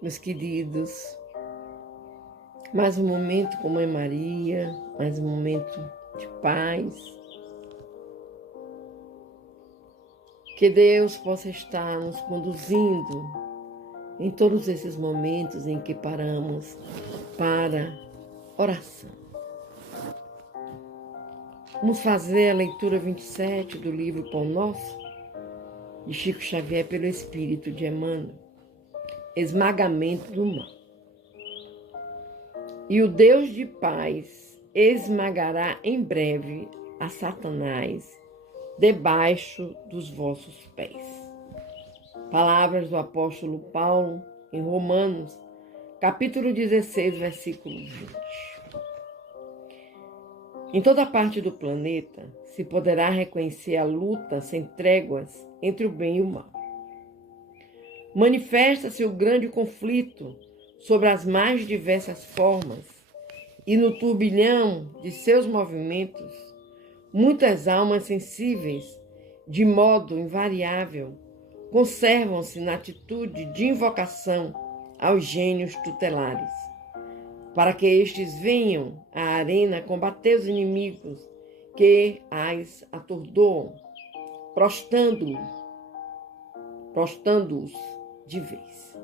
meus queridos. Mais um momento com Mãe Maria, mais um momento de paz. Que Deus possa estar nos conduzindo em todos esses momentos em que paramos para oração. Vamos fazer a leitura 27 do livro Pão Nosso, de Chico Xavier, pelo Espírito de Emmanuel. Esmagamento do mal. E o Deus de paz esmagará em breve a Satanás debaixo dos vossos pés. Palavras do apóstolo Paulo em Romanos, capítulo 16, versículo 20. Em toda parte do planeta se poderá reconhecer a luta sem tréguas entre o bem e o mal. Manifesta-se o grande conflito sobre as mais diversas formas e no turbilhão de seus movimentos, muitas almas sensíveis, de modo invariável, conservam-se na atitude de invocação aos gênios tutelares, para que estes venham à arena combater os inimigos que as atordoam, prostrando-os de vez.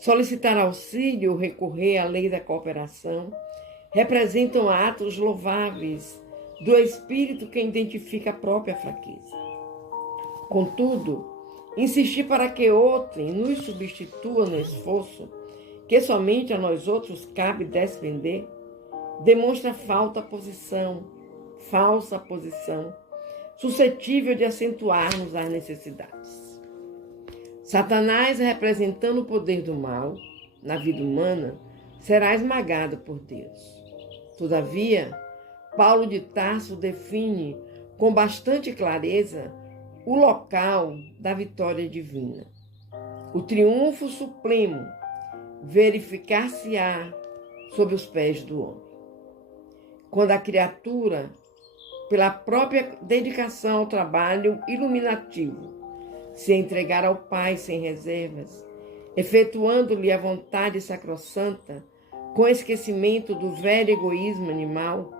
Solicitar auxílio ou recorrer à lei da cooperação representam atos louváveis do espírito que identifica a própria fraqueza. Contudo, insistir para que outrem nos substitua no esforço que somente a nós outros cabe despender, demonstra falsa posição, suscetível de acentuarmos as necessidades. Satanás, representando o poder do mal na vida humana, será esmagado por Deus. Todavia, Paulo de Tarso define com bastante clareza o local da vitória divina. O triunfo supremo verificar-se-á sob os pés do homem. Quando a criatura, pela própria dedicação ao trabalho iluminativo, se entregar ao Pai sem reservas, efetuando-lhe a vontade sacrossanta, com esquecimento do velho egoísmo animal,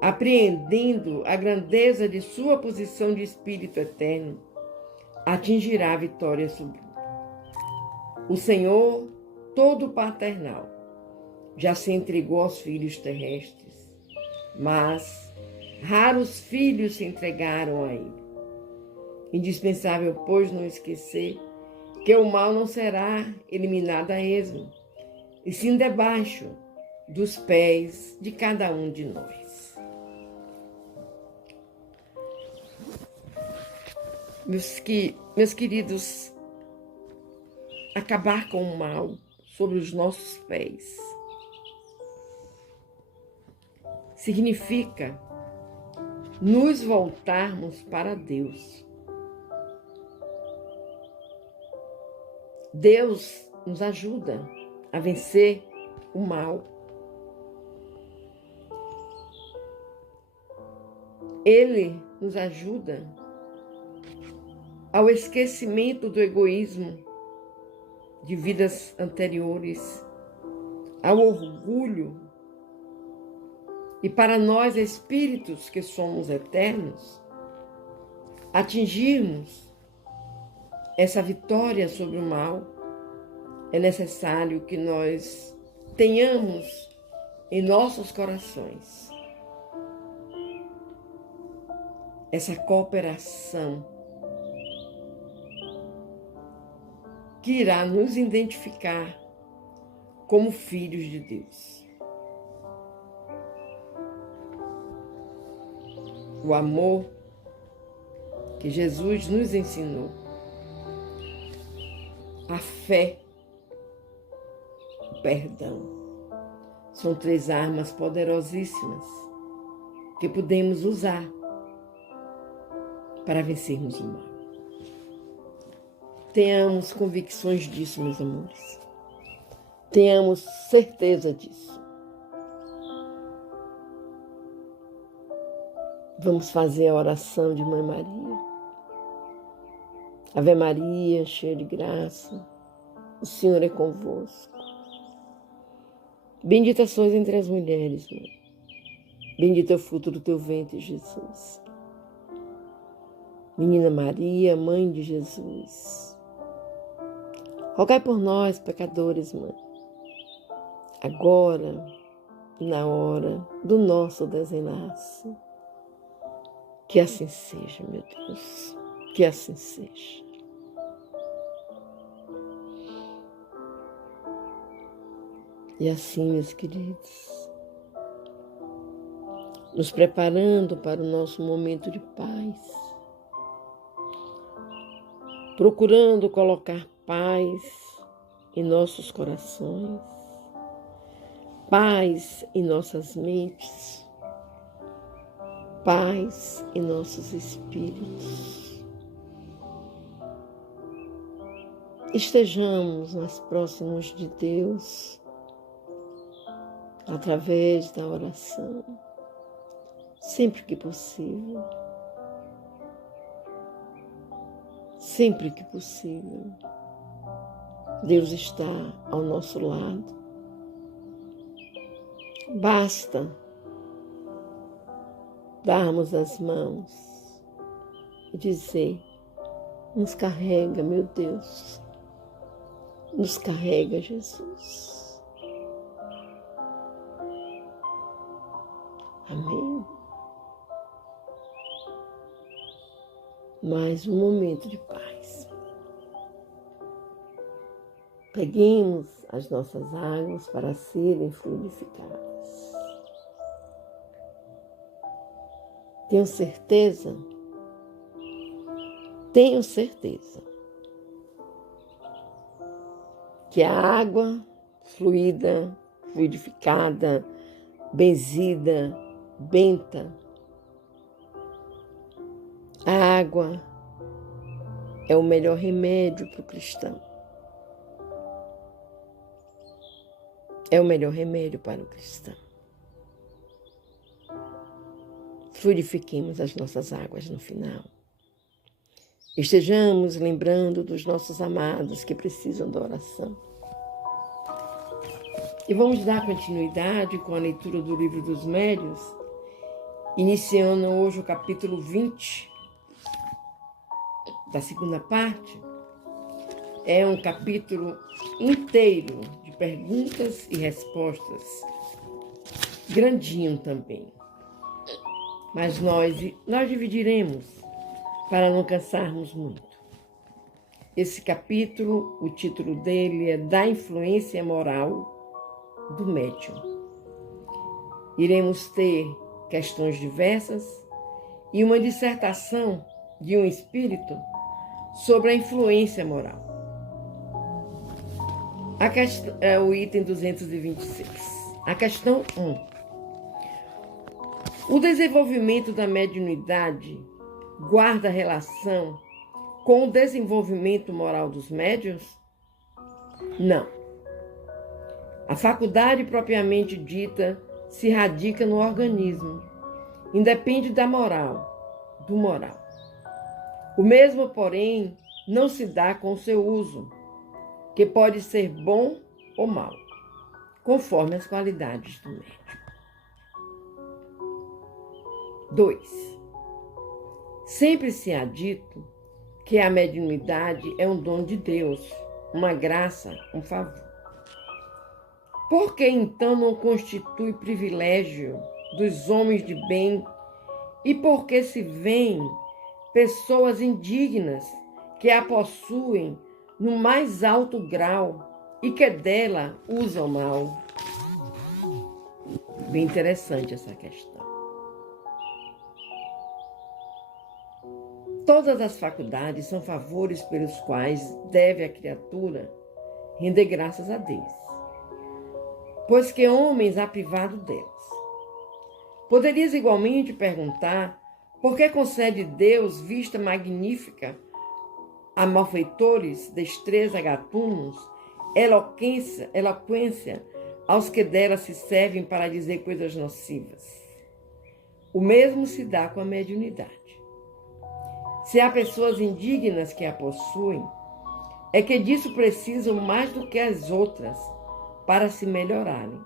apreendendo a grandeza de sua posição de espírito eterno, atingirá a vitória sublime. O Senhor, todo paternal, já se entregou aos filhos terrestres, mas raros filhos se entregaram a ele. Indispensável, pois, não esquecer que o mal não será eliminado a esmo, e sim debaixo dos pés de cada um de nós. Meus queridos, acabar com o mal sobre os nossos pés significa nos voltarmos para Deus. Deus nos ajuda a vencer o mal. Ele nos ajuda ao esquecimento do egoísmo de vidas anteriores, ao orgulho. E para nós, espíritos que somos eternos, atingirmos essa vitória sobre o mal, é necessário que nós tenhamos em nossos corações essa cooperação que irá nos identificar como filhos de Deus. O amor que Jesus nos ensinou, a fé, o perdão, são três armas poderosíssimas que podemos usar para vencermos o mal. Tenhamos convicções disso, meus amores. Tenhamos certeza disso. Vamos fazer a oração de Mãe Maria. Ave Maria, cheia de graça, O Senhor é convosco. Bendita sois entre as mulheres, Mãe. Bendito é o fruto do teu ventre, Jesus. Menina Maria, Mãe de Jesus, rogai por nós, pecadores, Mãe, agora e na hora do nosso desenlace. Que assim seja, meu Deus, que assim seja. E assim, meus queridos, nos preparando para o nosso momento de paz, procurando colocar paz em nossos corações, paz em nossas mentes, paz em nossos espíritos. Estejamos mais próximos de Deus através da oração, sempre que possível. Sempre que possível. Deus está ao nosso lado. Basta darmos as mãos e dizer: nos carrega, meu Deus. Nos carrega, Jesus. Amém. Mais um momento de paz. Peguemos as nossas águas para serem fluidificadas. Tenho certeza que a água fluida, fluidificada, benzida, benta, a água é o melhor remédio para o cristão. É o melhor remédio para o cristão. Fluidifiquemos as nossas águas no final. Estejamos lembrando dos nossos amados que precisam da oração. E vamos dar continuidade com a leitura do Livro dos Médiuns, iniciando hoje o capítulo 20, da segunda parte. É um capítulo inteiro de perguntas e respostas, grandinho também. Mas nós dividiremos para não cansarmos muito. Esse capítulo, o título dele é Da Influência Moral do Médium. Iremos ter questões diversas e uma dissertação de um espírito sobre a influência moral. A questão é o item 226. A questão 1. O desenvolvimento da mediunidade guarda relação com o desenvolvimento moral dos médiuns? Não. A faculdade propriamente dita se radica no organismo, independe da moral, do moral. O mesmo, porém, não se dá com o seu uso, que pode ser bom ou mau, conforme as qualidades do médium. 2. Sempre se há dito que a mediunidade é um dom de Deus, uma graça, um favor. Por que então não constitui privilégio dos homens de bem e por que se veem pessoas indignas que a possuem no mais alto grau e que dela usam mal? Bem interessante essa questão. Todas as faculdades são favores pelos quais deve a criatura render graças a Deus, pois que homens há privado delas. Poderias igualmente perguntar por que concede Deus vista magnífica a malfeitores, destreza a gatunos, eloquência aos que dela se servem para dizer coisas nocivas. O mesmo se dá com a mediunidade. Se há pessoas indignas que a possuem, é que disso precisam mais do que as outras para se melhorarem.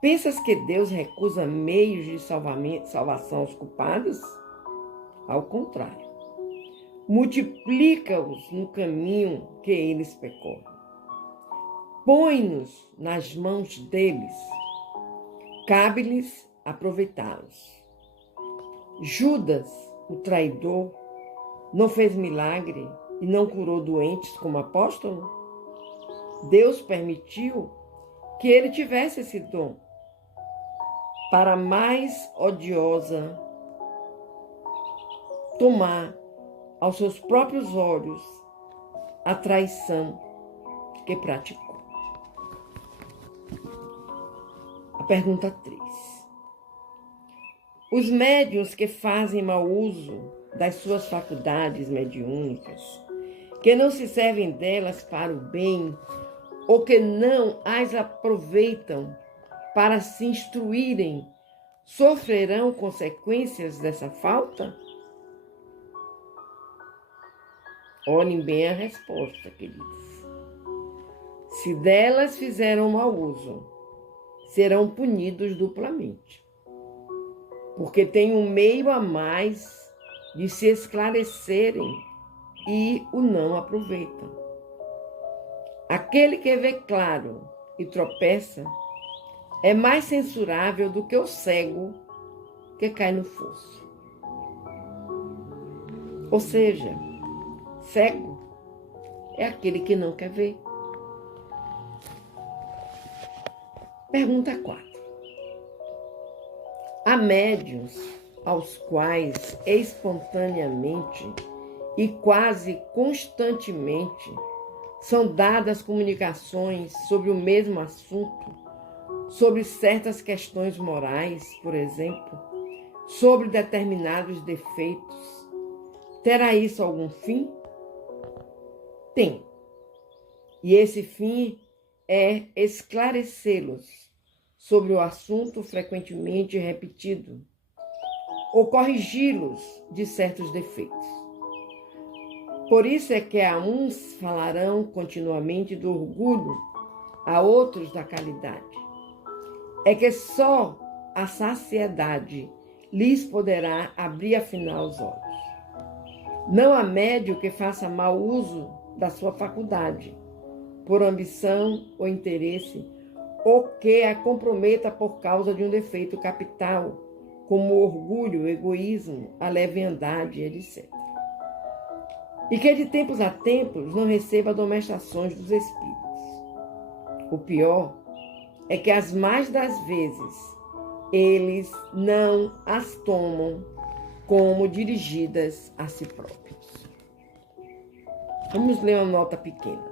Pensas que Deus recusa meios de salvação aos culpados? Ao contrário, multiplica-os no caminho que eles percorrem. Põe-nos nas mãos deles, cabe-lhes aproveitá-los. Judas, o traidor, não fez milagre e não curou doentes como apóstolo? Deus permitiu que ele tivesse esse dom para a mais odiosa tomar aos seus próprios olhos a traição que praticou. A pergunta 3. Os médiuns que fazem mau uso das suas faculdades mediúnicas, que não se servem delas para o bem ou que não as aproveitam para se instruírem, sofrerão consequências dessa falta? Olhem bem a resposta, queridos. Se delas fizeram mau uso, serão punidos duplamente, porque têm um meio a mais de se esclarecerem e o não aproveitam. Aquele que vê claro e tropeça é mais censurável do que o cego que cai no fosso. Ou seja, cego é aquele que não quer ver. Pergunta 4. Há médiuns aos quais espontaneamente e quase constantemente são dadas comunicações sobre o mesmo assunto, sobre certas questões morais, por exemplo, sobre determinados defeitos. Terá isso algum fim? Tem. E esse fim é esclarecê-los sobre o assunto frequentemente repetido, ou corrigi-los de certos defeitos. Por isso é que a uns falarão continuamente do orgulho, a outros da caridade. É que só a saciedade lhes poderá abrir afinal os olhos. Não há médium que faça mau uso da sua faculdade, por ambição ou interesse, ou que a comprometa por causa de um defeito capital, como o orgulho, o egoísmo, a leviandade, etc. E que de tempos a tempos não receba admoestações dos espíritos. O pior é que as mais das vezes eles não as tomam como dirigidas a si próprios. Vamos ler uma nota pequena.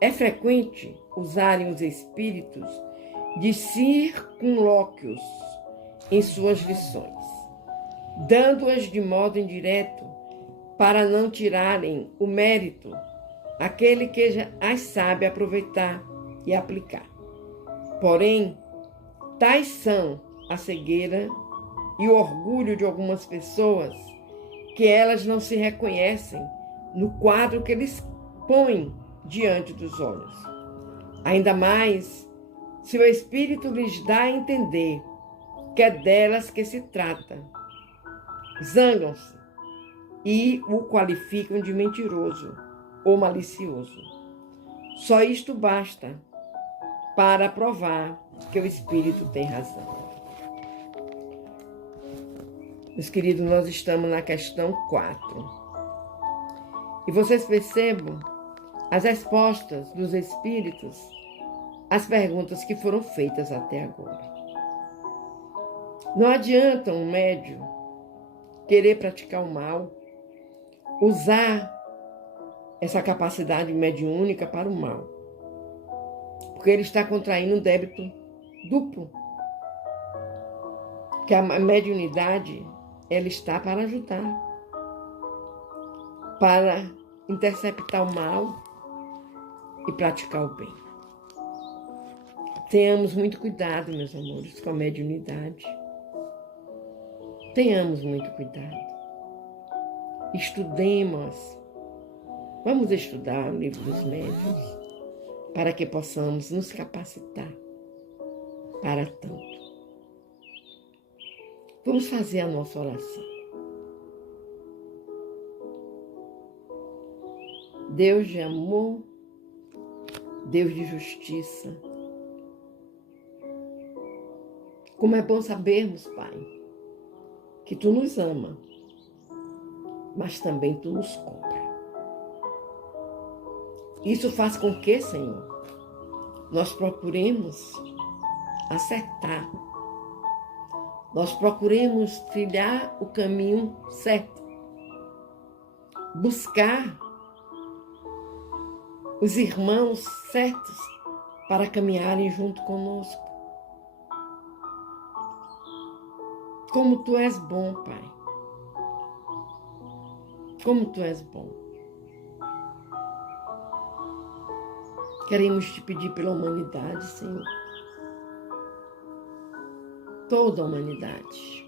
É frequente usarem os espíritos de circunlóquios em suas lições, dando-as de modo indireto para não tirarem o mérito àquele que já as sabe aproveitar e aplicar. Porém, tais são a cegueira e o orgulho de algumas pessoas que elas não se reconhecem no quadro que eles põem diante dos olhos. Ainda mais se o Espírito lhes dá a entender que é delas que se trata. Zangam-se e o qualificam de mentiroso ou malicioso. Só isto basta para provar que o Espírito tem razão. Meus queridos, nós estamos na questão 4. E vocês percebam as respostas dos Espíritos às perguntas que foram feitas até agora. Não adianta um médium querer praticar o mal, usar essa capacidade mediúnica para o mal, porque ele está contraindo um débito duplo. Que a mediunidade, ela está para ajudar, para interceptar o mal e praticar o bem. Tenhamos muito cuidado, meus amores, com a mediunidade. Tenhamos muito cuidado. Estudemos Vamos estudar o livro dos médiuns para que possamos nos capacitar para tanto. Vamos fazer a nossa oração. Deus de amor, Deus de justiça. Como é bom sabermos, Pai, que Tu nos ama, mas também Tu nos compra. Isso faz com que, Senhor, nós procuremos acertar. Nós procuremos trilhar o caminho certo. Buscar os irmãos certos para caminharem junto conosco. Como Tu és bom, Pai. Como Tu és bom. Queremos Te pedir pela humanidade, Senhor. Toda a humanidade.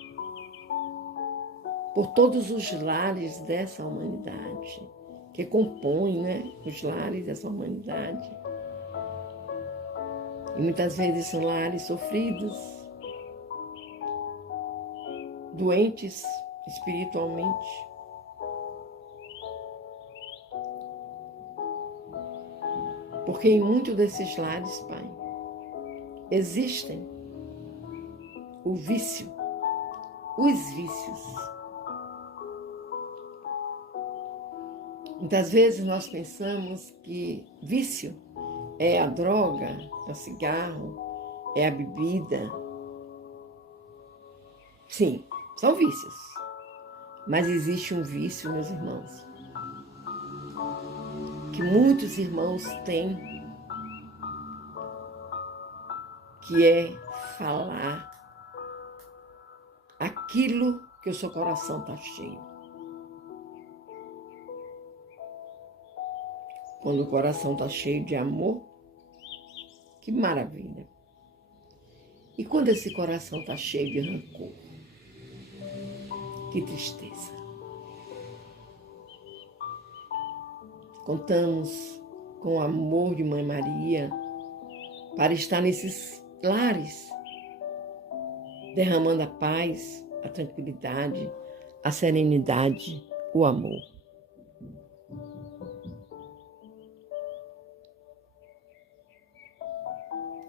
Por todos os lares dessa humanidade, que compõem, né, os lares dessa humanidade. E muitas vezes são lares sofridos, doentes espiritualmente. Porque em muitos desses lares, Pai, existem o vício, os vícios. Muitas vezes nós pensamos que vício é a droga, é o cigarro, é a bebida. Sim, são vícios. Mas existe um vício, meus irmãos, que muitos irmãos têm, que é falar aquilo que o seu coração está cheio. Quando o coração está cheio de amor, que maravilha. E quando esse coração está cheio de rancor, que tristeza. Contamos com o amor de Mãe Maria para estar nesses lares, derramando a paz, a tranquilidade, a serenidade, o amor.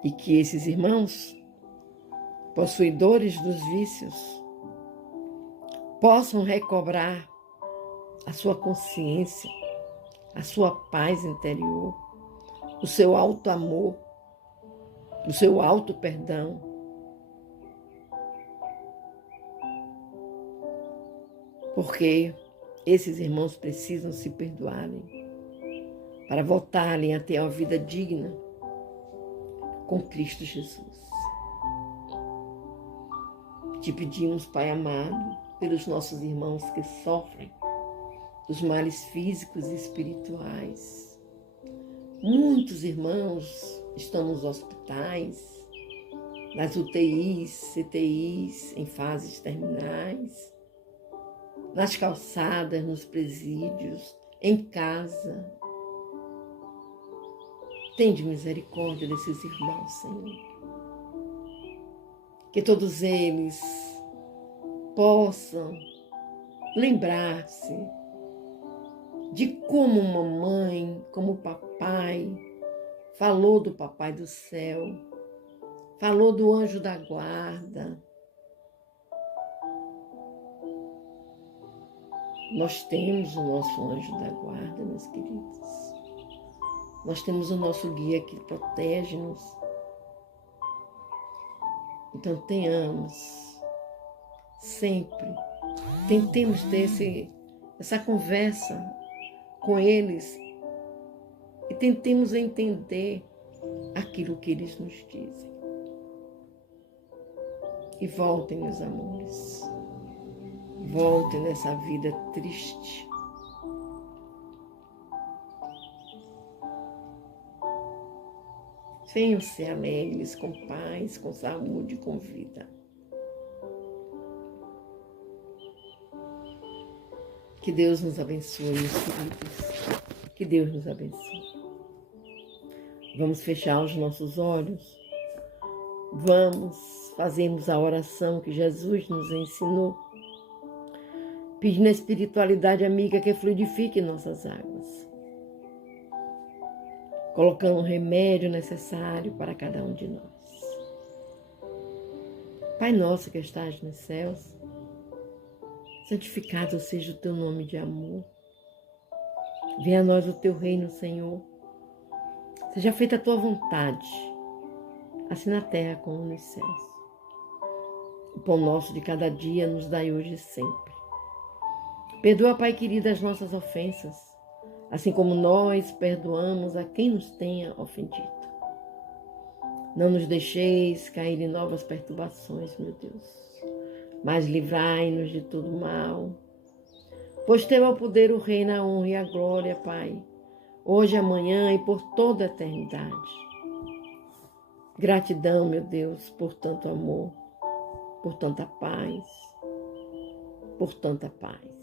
E que esses irmãos, possuidores dos vícios, possam recobrar a sua consciência, a sua paz interior, o seu alto amor, o seu alto perdão. Porque esses irmãos precisam se perdoarem para voltarem a ter uma vida digna com Cristo Jesus. Te pedimos, Pai amado, pelos nossos irmãos que sofrem dos males físicos e espirituais. Muitos irmãos estão nos hospitais, nas UTIs, CTIs, em fases terminais, nas calçadas, nos presídios, em casa. Tende misericórdia desses irmãos, Senhor. Que todos eles possam lembrar-se de como mamãe, como papai, falou do Papai do Céu, falou do anjo da guarda. Nós temos o nosso anjo da guarda, meus queridos. Nós temos o nosso guia que protege-nos. Então tenhamos sempre, tentemos ter essa conversa com eles e tentemos entender aquilo que eles nos dizem. E voltem, meus amores, voltem nessa vida triste. Venham ser alegres, com paz, com saúde, com vida. Que Deus nos abençoe, meus queridos. Que Deus nos abençoe. Vamos fechar os nossos olhos. Vamos fazermos a oração que Jesus nos ensinou. Pedindo a espiritualidade amiga que fluidifique nossas águas. Colocando o remédio necessário para cada um de nós. Pai nosso que estás nos céus, santificado seja o teu nome de amor. Venha a nós o teu reino, Senhor. Seja feita a tua vontade, assim na terra como nos céus. O pão nosso de cada dia nos dai hoje e sempre. Perdoa, Pai querido, as nossas ofensas, assim como nós perdoamos a quem nos tenha ofendido. Não nos deixeis cair em novas perturbações, meu Deus, mas livrai-nos de todo mal. Pois teu é o poder, o reino, a honra e a glória, Pai, hoje, amanhã e por toda a eternidade. Gratidão, meu Deus, por tanto amor, por tanta paz, por tanta paz.